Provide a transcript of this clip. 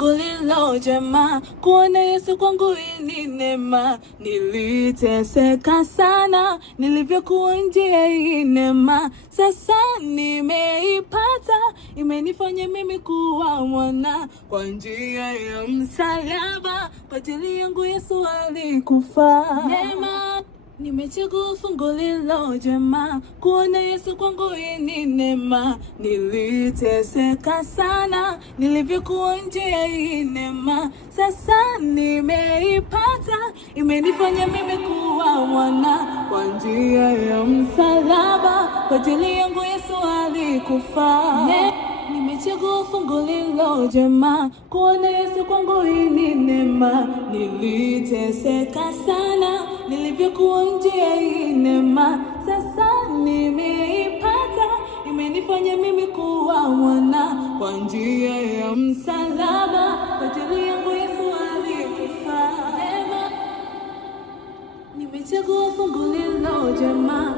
fungu lilo jema, kuona Yesu kwangu ni neema. Niliteseka sana, nilivyokuwa nje ya hii neema. Sasa nimeipata, imenifanya mimi kuwa mwana. Kwa njia ya msalaba, kwa ajili yangu Yesu alikufa. Neema, nimechagua fungu lilo jema, kuona Yesu kwangu ni neema. Niliteseka sana, nilivyokuwa nje ya hii neema. Sasa nimeipata, imenifanya mimi kuwa mwana. Kwa njia ya msalaba, kwa ajili yangu Yesu alikufa. Nimechagua fungu lilo jema, kuona Yesu kwangu ni neema. Niliteseka sana, nilivyokuwa nje ya hii neema. Sasa nimeipata, imenifanya mimi kuwa mwana. Kwa njia ya msalaba, kwa ajili yangu Yesu alikufa. Nimechagua fungu lilo jema.